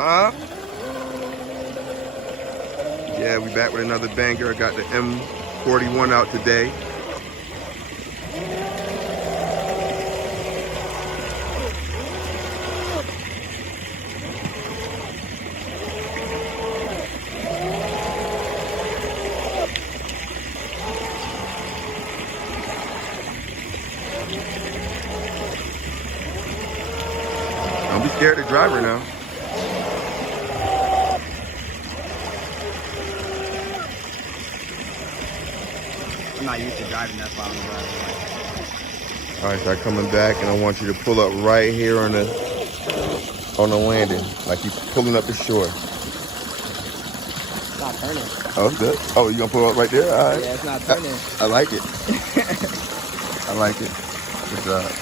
Huh? Yeah, we back with another banger. I got the M41 out today. Don't be scared to drive her now. I'm not used to driving, that's why I'm driving like. All right, start coming back, and I want you to pull up right here on the landing, like you pulling up the shore. It's not turning. Oh, good. Oh, you gonna pull up right there? All right. Yeah, it's not turning. I like it. I like it. Good job.